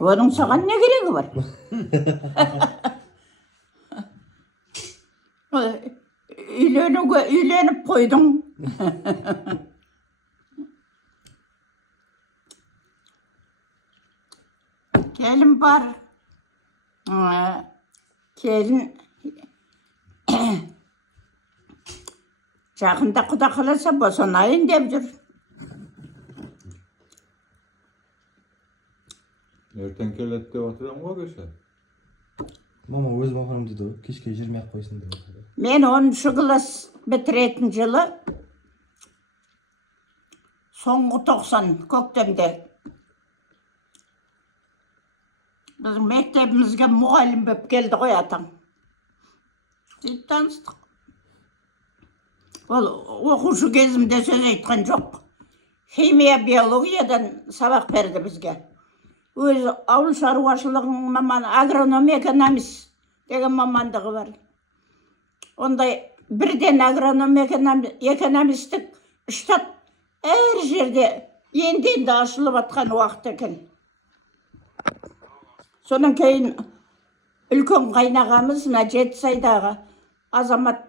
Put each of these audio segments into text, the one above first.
Оның саған не керегі бар? Үйленіп қойдың. Келін бар. Келін жақында Құда қаласа босанайын деп жүр. Ертең келеді деп отырам ғой кеше. Мама өз бақырым дейді ғой, кешке жүрмей-ақ қойсын деп отыр. Мен 10-шы класс бітіретін жылы соңғы 90 көктемде біздің мектебімізге мұғалім болып келді ғой атаң. Сөйтіп таныстық. Ол оқушы кезімде сөз айтқан жоқ. Химия, биологиядан сабақ берді бізге. Өзі ауыл шаруашылығының маманы, агроном, экономист деген мамандығы бар. Ондай бірден агроном, экономистік штат әр жерде енді ашылып атқан уақыт екен. Содан кейін үлкен қайнағамыз мына Жетісайдағы Азамат,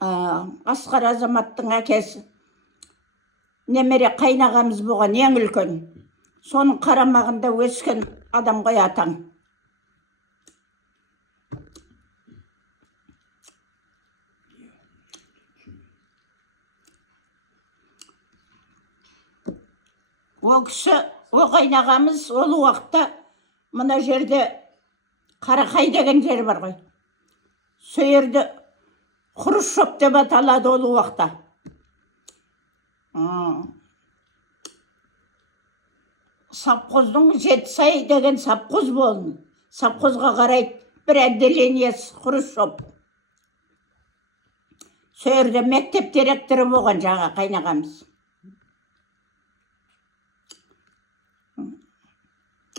Асқар Азаматтың әкесі. Немере қайнағамыз болған ең үлкен. Соның қарамағында өскен адам ғой атаң. Ол кісі, о қайнағамыз ол уақытта мына жерде Қарақай деген жер бар ғой. Сөйерді Хрущев деп аталады ол уақытта. Совхоздың Жетісай деген совхоз болын. Совхозға қарайды бір отделениесі Хрущев. Сөйерде мектеп директоры болған жаңа қайнағамыз.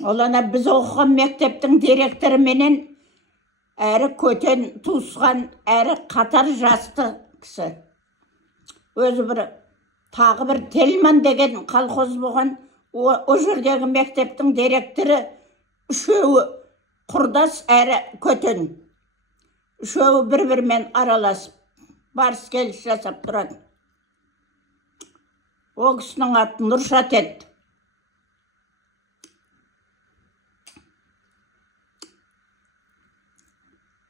Ол ана біз оқыған мектептің директоры менен әрі көтен туысқан, әрі қатар жасты кісі. Өзі бір тағы бір Тельман деген колхоз болған, о жердегі мектептің директоры үшеуі құрдас әрі көтен. Үшеуі бір-бірімен араласып, барыс келіс жасап тұрады. Ол кісінің аты Нұршат еді.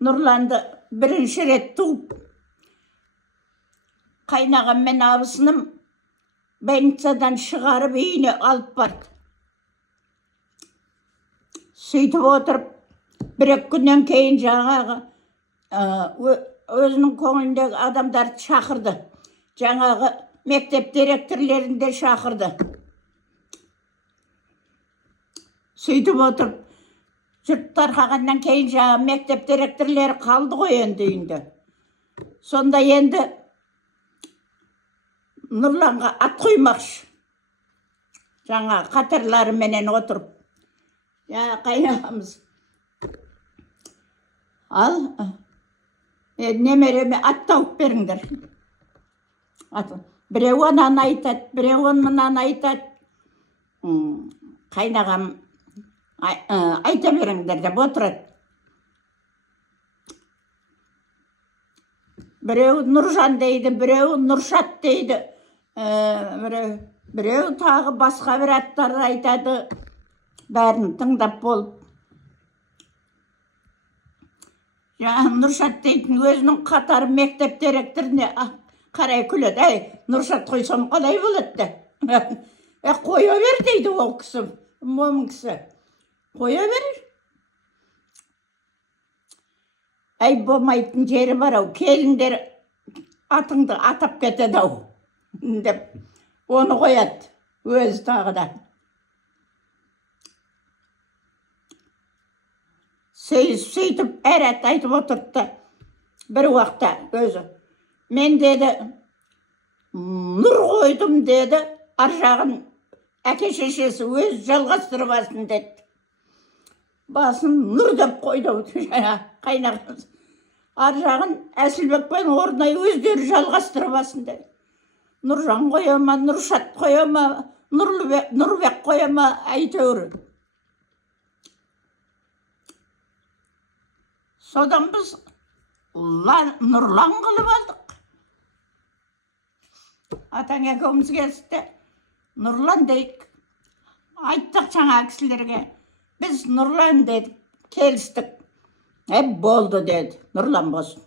Нұрланды бірінші рет туып, қайнағам мен абысыным больницадан шығарып үйіне алып барды. Сөйтіп отырып, бір-екі күннен кейін жаңағы өзінің көңіліндегі адамдарды шақырды. Жаңағы мектеп директорлерін де шақырды. Сөйтіп отырып, жұрт тарқағаннан кейін жаңа мектеп директорлері қалды ғой енді үйінде. Сонда енді Нұрланға ат қоймақшы. Жаңа қатарлары менен отырып. Қайнағамыз. Ал, немереме ат тауып беріңдер. Біреу ананы айтады, біреу мынаны айтады. Қайнағам айта беріңдер деп отырады. Біреу Нұржан дейді, біреу Нұршат дейді, біреу тағы басқа бір аттарды айтады. Бәрін тыңдап болып. Нұршат дейтін өзінің қатар мектеп директоріне қарай күледі. Нұршат қойсам қалай болады? Қоя бер дейді ол кісі, момын кісі. Қоя бер. Болмайтын жері бар ау, келіндер атыңды атап кетеді ау, деп оны қояды, өзі тағы да. Сөйтіп әр ат айтып отырды. Бір уақытта өзі. Мен деді, нұр қойдым деді, ар жағын әке шешесі өз жалғастырып алсын деді. Басын нұр деп қойды қайнағамыз. Ар жағын Әсілбек пен Орнай өздері жалғастырып алсын деді. Нұржан қоя ма, Нұршат қоя ма, Нұрбек қоя ма, әйтеуір. Содан біз Нұрлан қылып алдық. Атаң екеуміз келісті. Нұрлан дейік. Айттық жаңа кісілерге. Біз Нұрлан дедік, келістік. Болды деді, Нұрлан болсын.